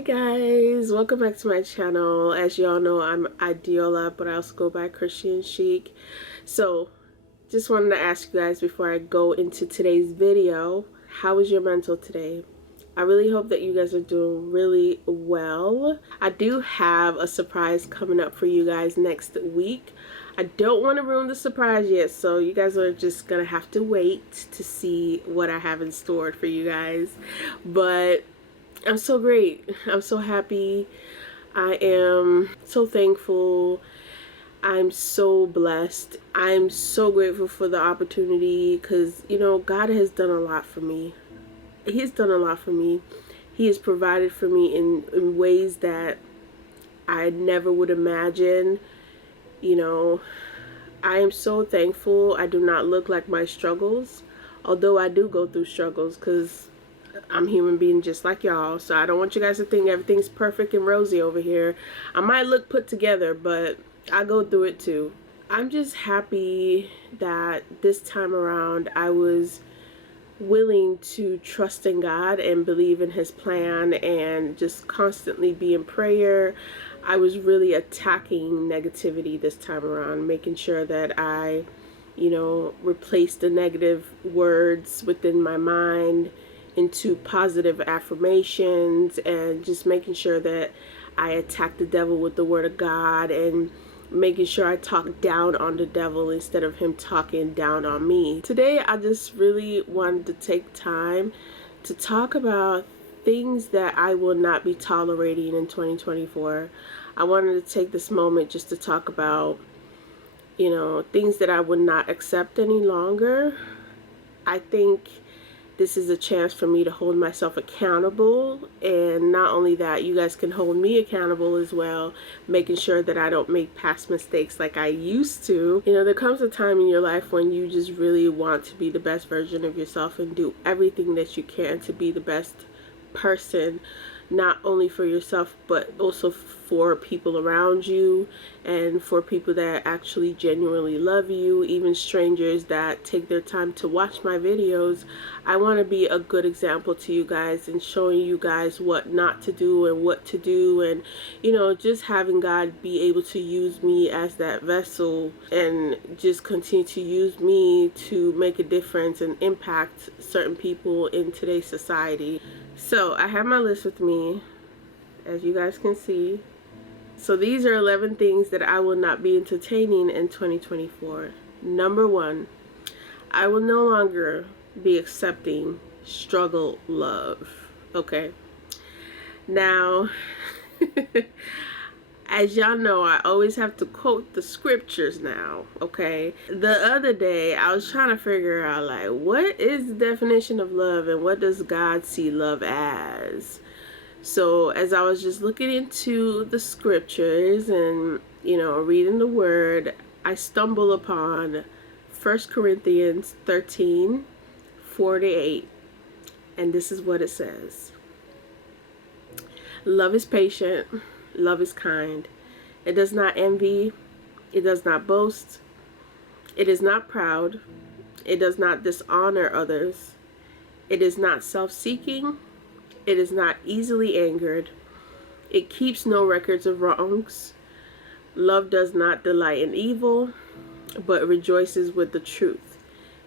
Hi guys, welcome back to my channel. As y'all know, I'm Adeola, but I also go by Christian Chic. So just wanted to ask you guys before I go into today's video, how was your mental today? I really hope that you guys are doing really well. I do have a surprise coming up for you guys next week. I don't want to ruin the surprise yet, so you guys are just gonna have to wait to see what I have in store for you guys. But I'm so great. I'm so happy. I am so thankful. I'm so blessed. I'm so grateful for the opportunity because, you know, God has done a lot for me. He's done a lot for me. He has provided for me in ways that I never would imagine. You know, I am so thankful. I do not look like my struggles, although I do go through struggles because I'm a human being just like y'all, so I don't want you guys to think everything's perfect and rosy over here. I might look put together, but I go through it too. I'm just happy that this time around I was willing to trust in God and believe in His plan and just constantly be in prayer. I was really attacking negativity this time around, making sure that I, replace the negative words within my mind into positive affirmations, and just making sure that I attack the devil with the word of God, and making sure I talk down on the devil instead of him talking down on me. Today I just really wanted to take time to talk about things that I will not be tolerating in 2024. I wanted to take this moment just to talk about, things that I would not accept any longer. I think this is a chance for me to hold myself accountable, and not only that, you guys can hold me accountable as well, making sure that I don't make past mistakes like I used to. There comes a time in your life when you just really want to be the best version of yourself and do everything that you can to be the best person, not only for yourself but also for people around you and for people that actually genuinely love you, even strangers that take their time to watch my videos. I want to be a good example to you guys and showing you guys what not to do and what to do, and just having God be able to use me as that vessel and just continue to use me to make a difference and impact certain people in today's society. So I have my list with me, as you guys can see. So these are 11 things that I will not be entertaining in 2024. Number 1, I will no longer be accepting struggle love. Okay. Now, as y'all know, I always have to quote the scriptures now, okay? The other day, I was trying to figure out, like, what is the definition of love and what does God see love as? So as I was just looking into the scriptures and, reading the word, I stumbled upon 1 Corinthians 13:4-8. And this is what it says. Love is patient. Love is kind. It does not envy. It does not boast. It is not proud. It does not dishonor others. It is not self-seeking. It is not easily angered. It keeps no records of wrongs. Love does not delight in evil, but rejoices with the truth.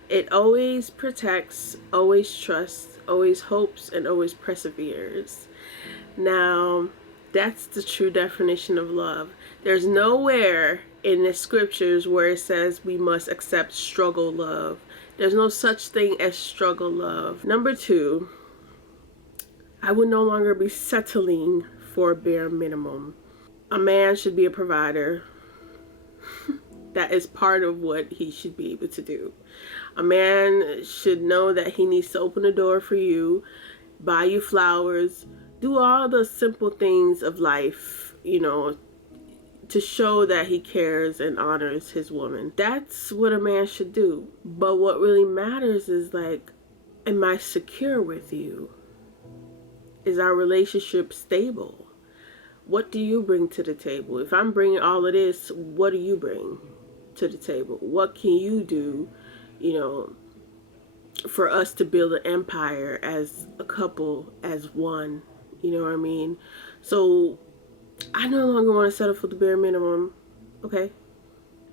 It always protects, always trusts, always hopes, and always perseveres. Now, that's the true definition of love. There's nowhere in the scriptures where it says we must accept struggle love. There's no such thing as struggle love. Number 2, I would no longer be settling for a bare minimum. A man should be a provider. That is part of what he should be able to do. A man should know that he needs to open the door for you, buy you flowers, do all the simple things of life, to show that he cares and honors his woman. That's what a man should do. But what really matters is, like, am I secure with you? Is our relationship stable? What do you bring to the table? If I'm bringing all of this, what do you bring to the table? What can you do, for us to build an empire as a couple, as one, You know what I mean? So I no longer want to settle for the bare minimum. Okay.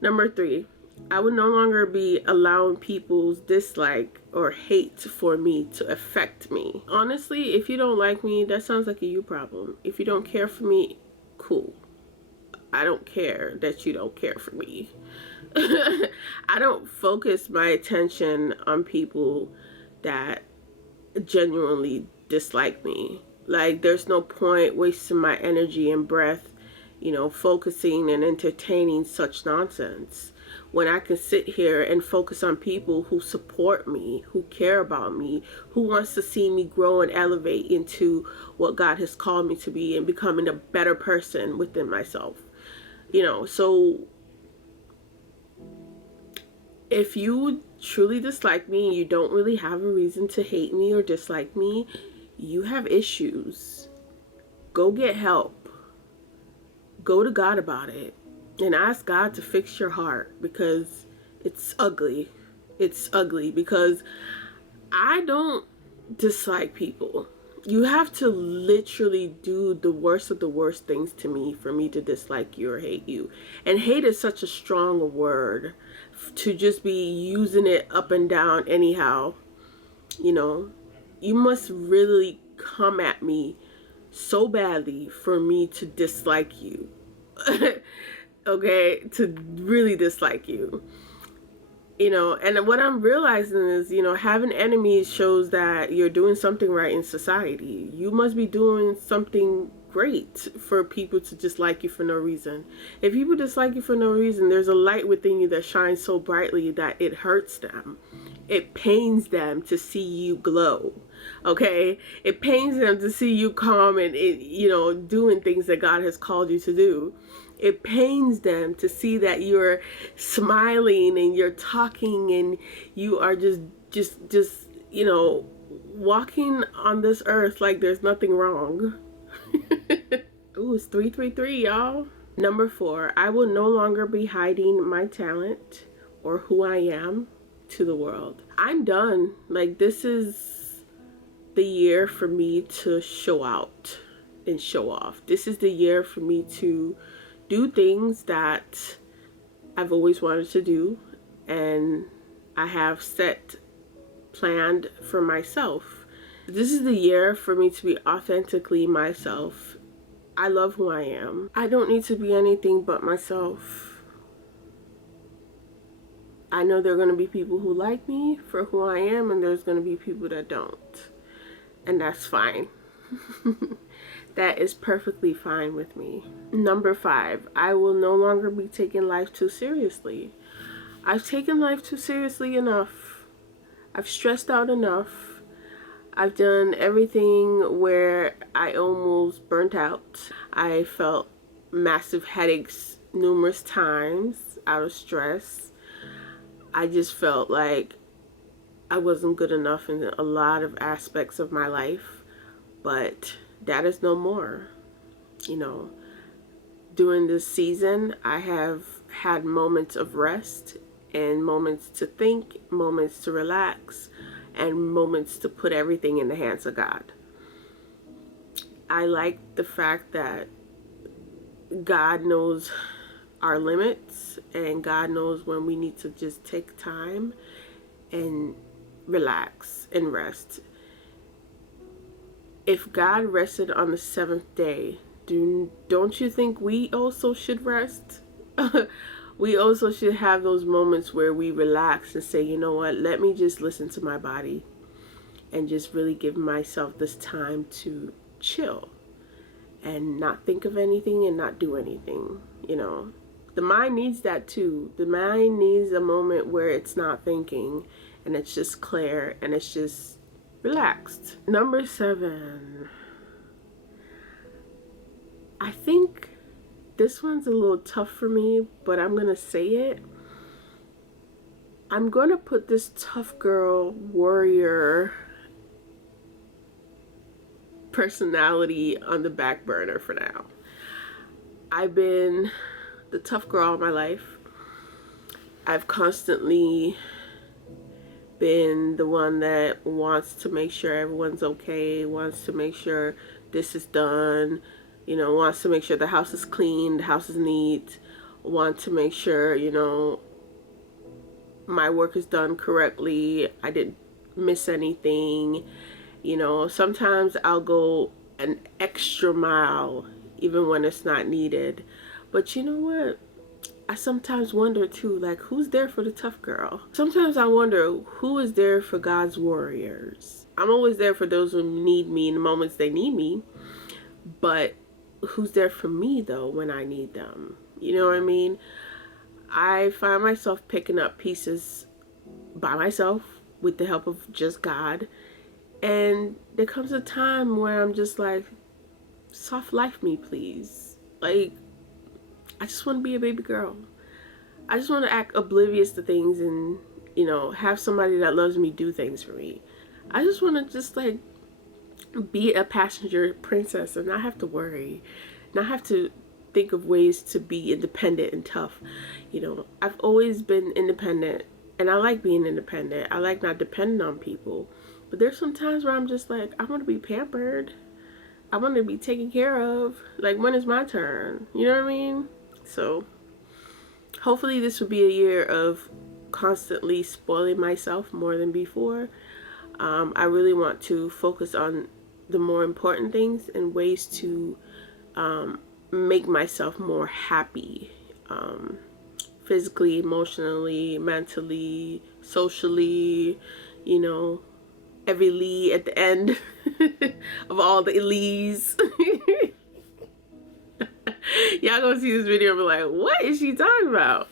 Number 3, I would no longer be allowing people's dislike or hate for me to affect me. Honestly, if you don't like me, that sounds like a you problem. If you don't care for me, cool. I don't care that you don't care for me. I don't focus my attention on people that genuinely dislike me. Like, there's no point wasting my energy and breath, focusing and entertaining such nonsense when I can sit here and focus on people who support me, who care about me, who wants to see me grow and elevate into what God has called me to be and becoming a better person within myself. So if you truly dislike me and you don't really have a reason to hate me or dislike me, you have issues. Go get help. Go to God about it and ask God to fix your heart, because it's ugly. It's ugly because I don't dislike people. You have to literally do the worst of the worst things to me for me to dislike you or hate you. And hate is such a strong word to just be using it up and down anyhow. You must really come at me so badly for me to dislike you. Okay, to really dislike you. And what I'm realizing is, having enemies shows that you're doing something right in society. You must be doing something great for people to dislike you for no reason. If people dislike you for no reason, there's a light within you that shines so brightly that it hurts them. It pains them to see you glow. Okay? It pains them to see you calm and, doing things that God has called you to do. It pains them to see that you're smiling and you're talking and you are just walking on this earth like there's nothing wrong. Ooh, it's 333, y'all. Number 4, I will no longer be hiding my talent or who I am to the world. I'm done. Like, this is the year for me to show out and show off. This is the year for me to do things that I've always wanted to do and I have planned for myself. This is the year for me to be authentically myself. I love who I am. I don't need to be anything but myself. I know there are going to be people who like me for who I am, and there's going to be people that don't. And that's fine. That is perfectly fine with me. Number 5, I will no longer be taking life too seriously. I've taken life too seriously enough. I've stressed out enough. I've done everything where I almost burnt out. I felt massive headaches numerous times out of stress. I just felt like I wasn't good enough in a lot of aspects of my life, but that is no more. During this season, I have had moments of rest and moments to think, moments to relax, and moments to put everything in the hands of God. I like the fact that God knows our limits and God knows when we need to just take time and relax and rest. If God rested on the 7th day, don't you think we also should rest? We also should have those moments where we relax and say, you know what, let me just listen to my body and just really give myself this time to chill and not think of anything and not do anything. The mind needs that too. The mind needs a moment where it's not thinking and it's just clear and it's just relaxed. Number 7, I think this one's a little tough for me, but I'm gonna say it. I'm gonna put this tough girl warrior personality on the back burner for now. I've been the tough girl all my life. I've constantly been the one that wants to make sure everyone's okay, wants to make sure this is done, you know, wants to make sure the house is clean, the house is neat, want to make sure, you know, my work is done correctly, I didn't miss anything. You know, sometimes I'll go an extra mile even when it's not needed. But you know what? I sometimes wonder too, like, who's there for the tough girl? Sometimes I wonder who is there for God's warriors. I'm always there for those who need me in the moments they need me, but who's there for me though when I need them? You know what I mean? I find myself picking up pieces by myself with the help of just God. And there comes a time where I'm just like, soft life me, please. Like, I just want to be a baby girl. I just want to act oblivious to things and, you know, have somebody that loves me do things for me. I just want to just like be a passenger princess and not have to worry, not have to think of ways to be independent and tough. You know, I've always been independent and I like being independent. I like not depending on people. But there's some times where I'm just like, I want to be pampered. I want to be taken care of. Like, when is my turn? You know what I mean? So hopefully this will be a year of constantly spoiling myself more than before. I really want to focus on the more important things and ways to make myself more happy, physically, emotionally, mentally, socially, you know, every Lee at the end of all the Lees. Y'all gonna see this video and be like, what is she talking about?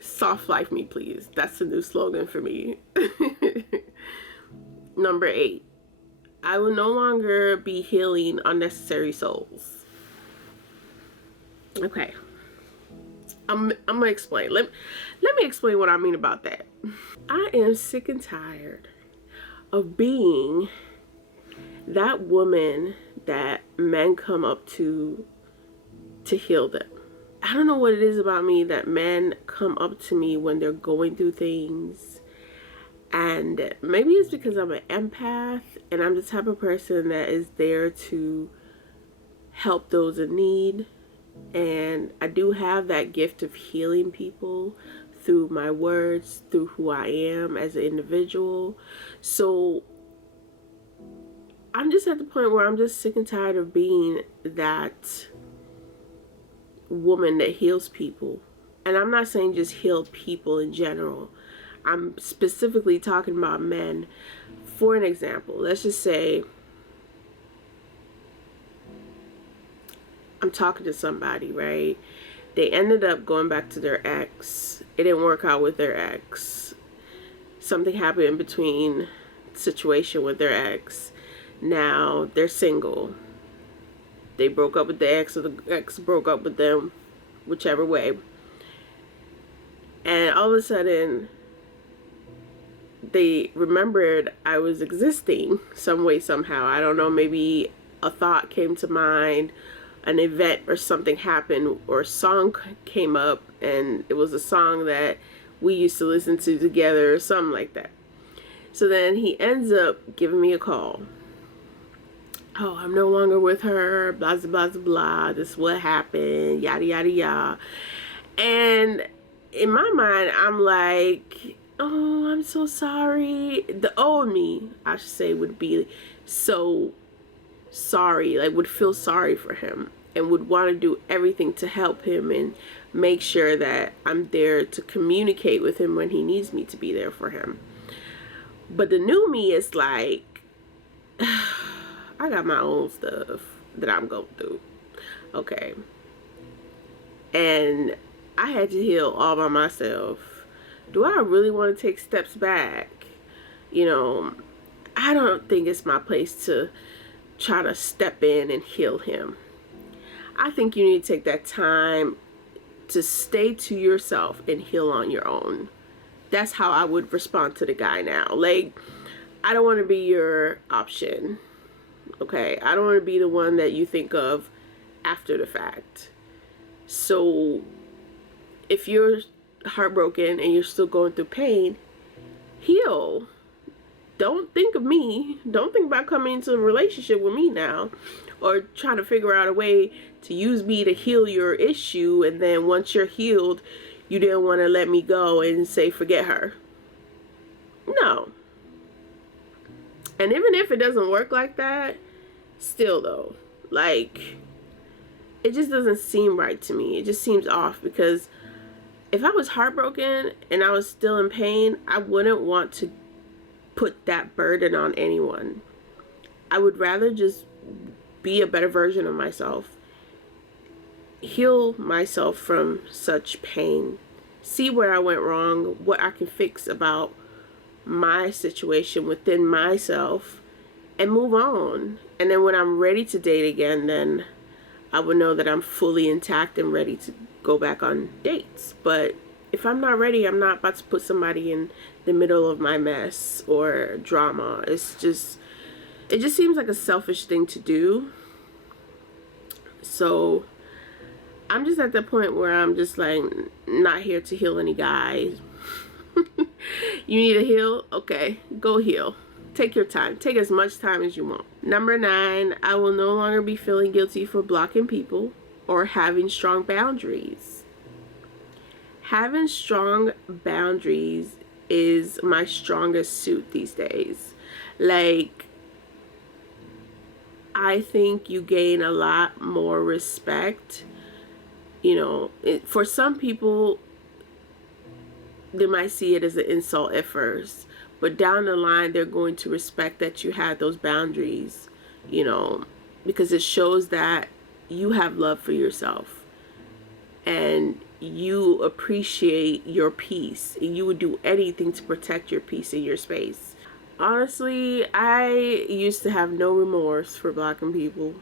Soft life me, please. That's the new slogan for me. Number 8, I will no longer be healing unnecessary souls. Okay, I'm gonna explain. Let me explain what I mean about that. I am sick and tired of being that woman that men come up to heal them. I don't know what it is about me that men come up to me when they're going through things, and maybe it's because I'm an empath and I'm the type of person that is there to help those in need, and I do have that gift of healing people through my words, through who I am as an individual. So I'm just at the point where I'm just sick and tired of being that woman that heals people. And I'm not saying just heal people in general. I'm specifically talking about men. For an example, let's just say I'm talking to somebody, right? They ended up going back to their ex. It didn't work out with their ex. Something happened in between situation with their ex. Now they're single. They broke up with the ex, or the ex broke up with them, whichever way. And all of a sudden, they remembered I was existing some way, somehow. I don't know, maybe a thought came to mind, an event or something happened, or a song came up, and it was a song that we used to listen to together or something like that. So then he ends up giving me a call. Oh, I'm no longer with her, blah, blah, blah, blah, this is what happened, yada, yada, yada. And in my mind, I'm like, oh, I'm so sorry. The old me, I should say, would be so sorry, like would feel sorry for him and would want to do everything to help him and make sure that I'm there to communicate with him when he needs me to be there for him. But the new me is like, I got my own stuff that I'm going through, okay? And I had to heal all by myself. Do I really want to take steps back? You know, I don't think it's my place to try to step in and heal him. I think you need to take that time to stay to yourself and heal on your own. That's how I would respond to the guy now. Like, I don't want to be your option. Okay, I don't want to be the one that you think of after the fact. So if you're heartbroken and you're still going through pain, heal. don't think of me. Don't think about coming into a relationship with me now, or trying to figure out a way to use me to heal your issue. And then once you're healed, you didn't want to let me go and say, forget her. No. And even if it doesn't work like that, still though, like, it just doesn't seem right to me. It just seems off, because if I was heartbroken and I was still in pain, I wouldn't want to put that burden on anyone. I would rather just be a better version of myself, heal myself from such pain, see where I went wrong, what I can fix about my situation within myself, and move on. And then when I'm ready to date again, then I would know that I'm fully intact and ready to go back on dates. But if I'm not ready, I'm not about to put somebody in the middle of my mess or drama. It just seems like a selfish thing to do. So I'm just at the point where I'm just like, not here to heal any guys. You need to heal? Okay, go heal. Take your time. Take as much time as you want. Number 9, I will no longer be feeling guilty for blocking people or having strong boundaries. Having strong boundaries is my strongest suit these days. Like, I think you gain a lot more respect. You know, for some people, they might see it as an insult at first, but down the line, they're going to respect that you had those boundaries, you know, because it shows that you have love for yourself and you appreciate your peace, and you would do anything to protect your peace and your space. Honestly, I used to have no remorse for blocking people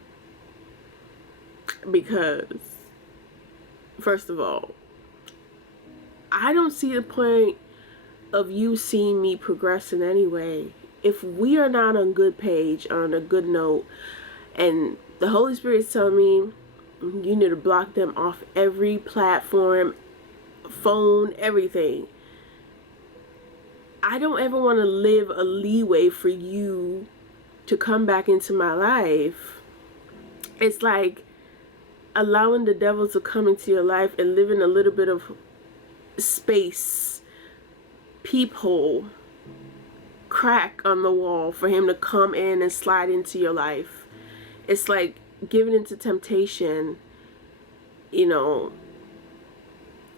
because, first of all, I don't see the point of you seeing me progress in any way. If we are not on good page, on a good note, and the Holy Spirit's telling me you need to block them off every platform, phone, everything, I don't ever want to live a leeway for you to come back into my life. It's like allowing the devil to come into your life and live in a little bit of space, peephole, crack on the wall for him to come in and slide into your life. It's like giving into temptation, you know,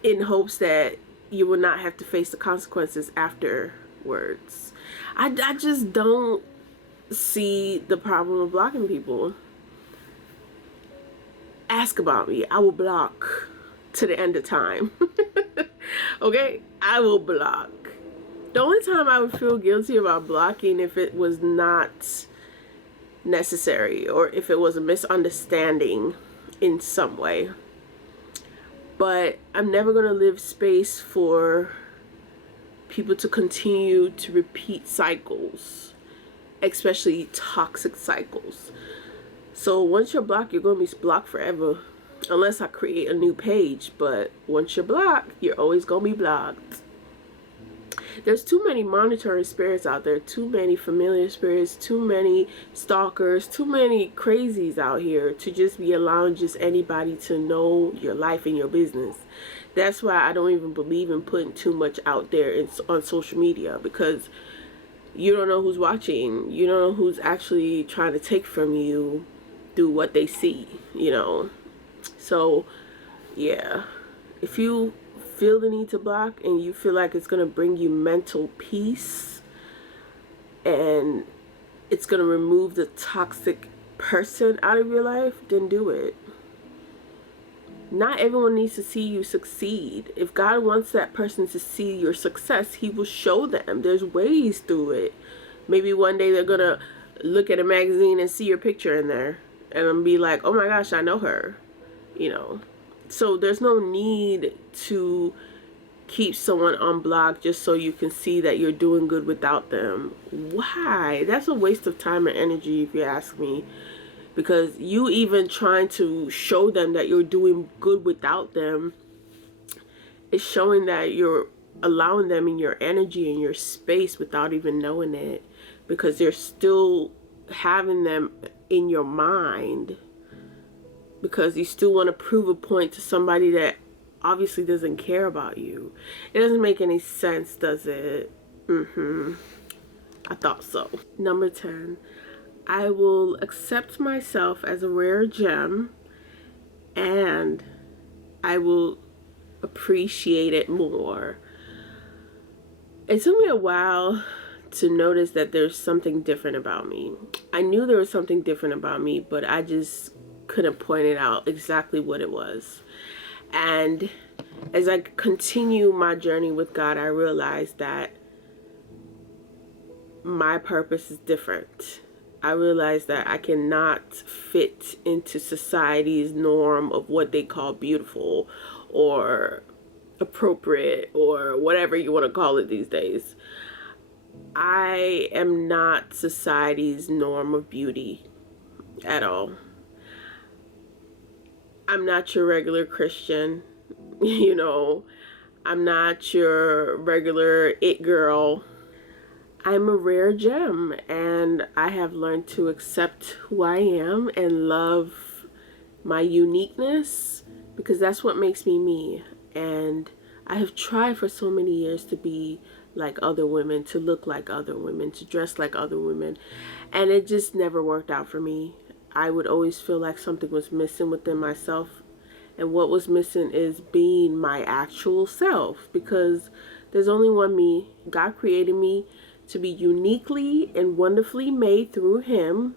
in hopes that you will not have to face the consequences afterwards. I just don't see the problem of blocking people. Ask about me. I will block to the end of time. Okay? I will block. The only time I would feel guilty about blocking if it was not necessary or if it was a misunderstanding in some way. But I'm never going to leave space for people to continue to repeat cycles, especially toxic cycles. So once you're blocked, you're going to be blocked forever. Unless I create a new page. But once you're blocked, you're always going to be blocked. There's too many monitoring spirits out there. Too many familiar spirits. Too many stalkers. Too many crazies out here to just be allowing just anybody to know your life and your business. That's why I don't even believe in putting too much out there on social media. Because you don't know who's watching. You don't know who's actually trying to take from you through what they see, you know. So, yeah, if you feel the need to block and you feel like it's going to bring you mental peace and it's going to remove the toxic person out of your life, then do it. Not everyone needs to see you succeed. If God wants that person to see your success, he will show them. There's ways through it. Maybe one day they're going to look at a magazine and see your picture in there and be like, oh my gosh, I know her. You know, so there's no need to keep someone unblocked just so you can see that you're doing good without them. Why? That's a waste of time and energy, if you ask me. Because you even trying to show them that you're doing good without them is showing that you're allowing them in your energy and your space without even knowing it, because they're still having them in your mind because you still want to prove a point to somebody that obviously doesn't care about you. It doesn't make any sense, does it? I thought so. Number 10, I will accept myself as a rare gem, and I will appreciate it more. It took me a while to notice that there's something different about me. I knew there was something different about me, but I just couldn't point it out exactly what it was. And as I continue my journey with God, I realized that my purpose is different. I realized that I cannot fit into society's norm of what they call beautiful or appropriate or whatever you want to call it these days. I am not society's norm of beauty at all. I'm not your regular Christian, you know. I'm not your regular it girl. I'm a rare gem, and I have learned to accept who I am and love my uniqueness, because that's what makes me me. And I have tried for so many years to be like other women, to look like other women, to dress like other women, and it just never worked out for me. I would always feel like something was missing within myself, and what was missing is being my actual self, because there's only one me. God created me to be uniquely and wonderfully made through Him,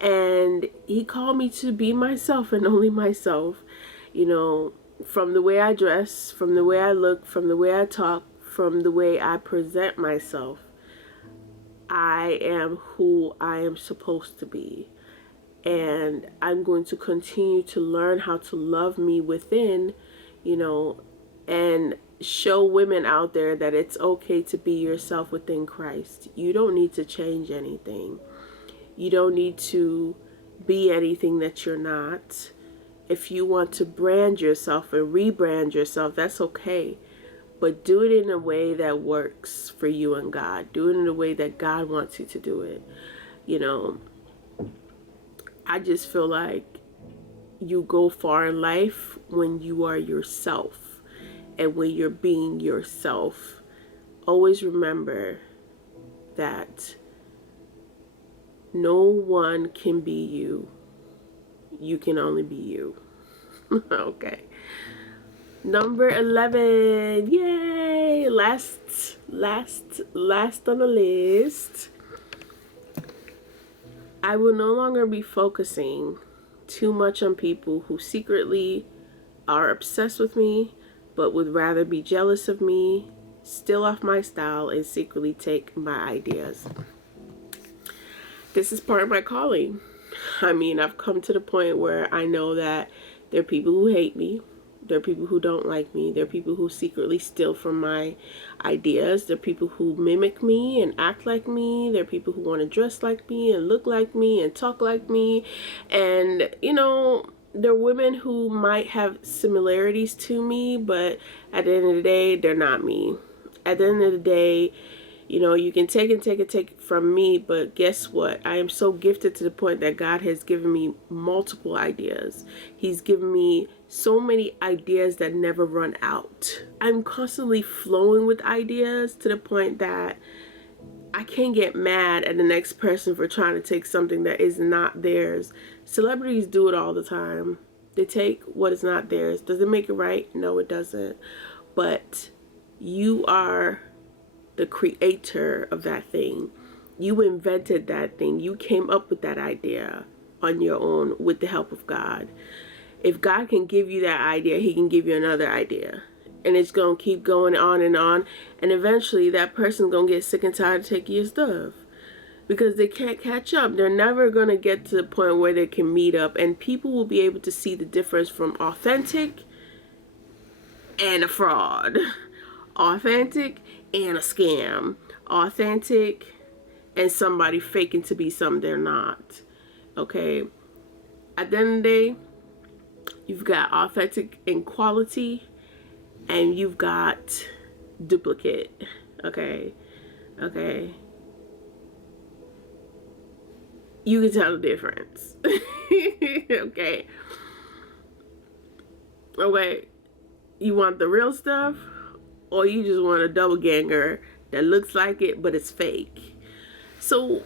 and He called me to be myself and only myself. You know, from the way I dress, from the way I look, from the way I talk, from the way I present myself, I am who I am supposed to be. And I'm going to continue to learn how to love me within, you know, and show women out there that it's okay to be yourself within Christ. You don't need to change anything. You don't need to be anything that you're not. If you want to brand yourself and rebrand yourself, that's okay. But do it in a way that works for you and God. Do it in a way that God wants you to do it. You know, I just feel like you go far in life when you are yourself and when you're being yourself. Always remember that no one can be you. You can only be you. Okay. Number 11. Yay! Last on the list. I will no longer be focusing too much on people who secretly are obsessed with me, but would rather be jealous of me, steal off my style, and secretly take my ideas. This is part of my calling. I mean, I've come to the point where I know that there are people who hate me. There are people who don't like me. There are people who secretly steal from my ideas. There are people who mimic me and act like me. There are people who want to dress like me and look like me and talk like me. And, you know, there are women who might have similarities to me, but at the end of the day, they're not me. At the end of the day, you know, you can take from me, but guess what? I am so gifted to the point that God has given me multiple ideas. He's given me so many ideas that never run out. I'm constantly flowing with ideas to the point that I can't get mad at the next person for trying to take something that is not theirs. Celebrities do it all the time. They take what is not theirs. Does it make it right? No, it doesn't. But you are the creator of that thing. You invented that thing. You came up with that idea on your own with the help of God. If God can give you that idea, He can give you another idea. And it's going to keep going on. And eventually that person's going to get sick and tired of taking your stuff, because they can't catch up. They're never going to get to the point where they can meet up. And people will be able to see the difference from authentic and a fraud. Authentic and a scam. Authentic and somebody faking to be something they're not. Okay? At the end of the day, you've got authentic and quality, and you've got duplicate. Okay. You can tell the difference. Okay. You want the real stuff, or you just want a double ganger that looks like it but it's fake. So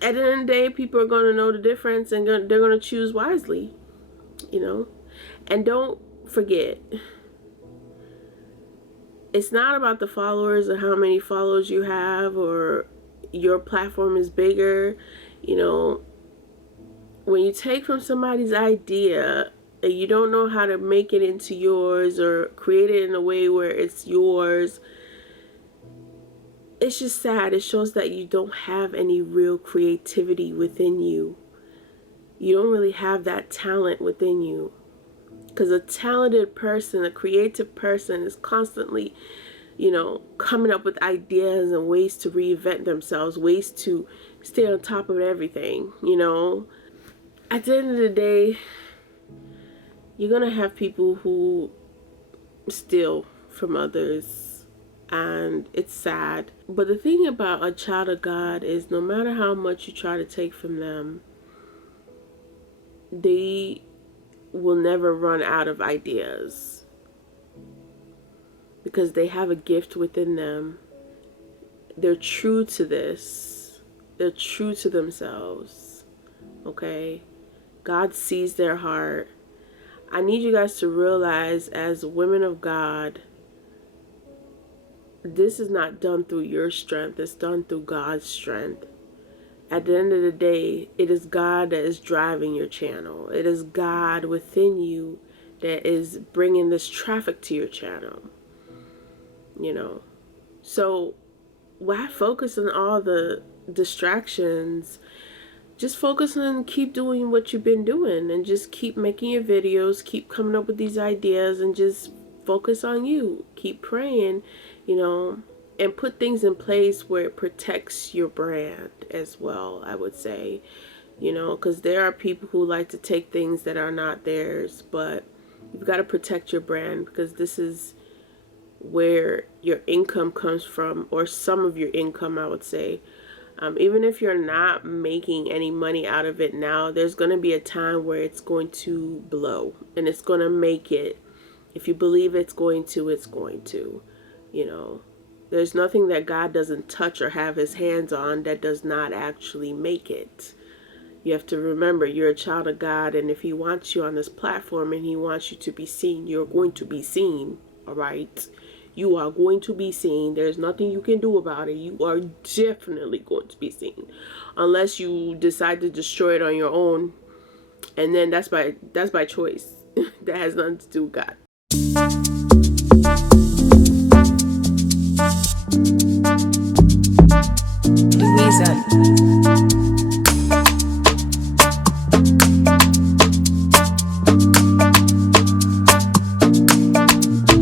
at the end of the day, people are going to know the difference, and they're going to choose wisely, and don't forget, it's not about the followers or how many followers you have or your platform is bigger. When you take from somebody's idea and you don't know how to make it into yours or create it in a way where it's yours, it's just sad. It shows that you don't have any real creativity within you. You don't really have that talent within you. Because a talented person, a creative person, is constantly, coming up with ideas and ways to reinvent themselves, ways to stay on top of everything, At the end of the day, you're going to have people who steal from others, and it's sad. But the thing about a child of God is no matter how much you try to take from them, they will never run out of ideas because they have a gift within them. They're true to this. They're true to themselves. Okay? God sees their heart. I need you guys to realize, as women of God, this is not done through your strength. It's done through God's strength. At the end of the day, it is God that is driving your channel. It is God within you that is bringing this traffic to your channel. So why focus on all the distractions? Just focus on keep doing what you've been doing, and just keep making your videos, keep coming up with these ideas, and just focus on you. Keep praying, and put things in place where it protects your brand as well, I would say, because there are people who like to take things that are not theirs, but you've got to protect your brand, because this is where your income comes from, or some of your income, I would say. Even if you're not making any money out of it now, there's going to be a time where it's going to blow, and it's going to make it. If you believe it's going to, it's going to, There's nothing that God doesn't touch or have his hands on that does not actually make it. You have to remember, you're a child of God, and if he wants you on this platform and he wants you to be seen, you're going to be seen, all right? You are going to be seen. There's nothing you can do about it. You are definitely going to be seen. Unless you decide to destroy it on your own, and then that's by choice. That has nothing to do with God.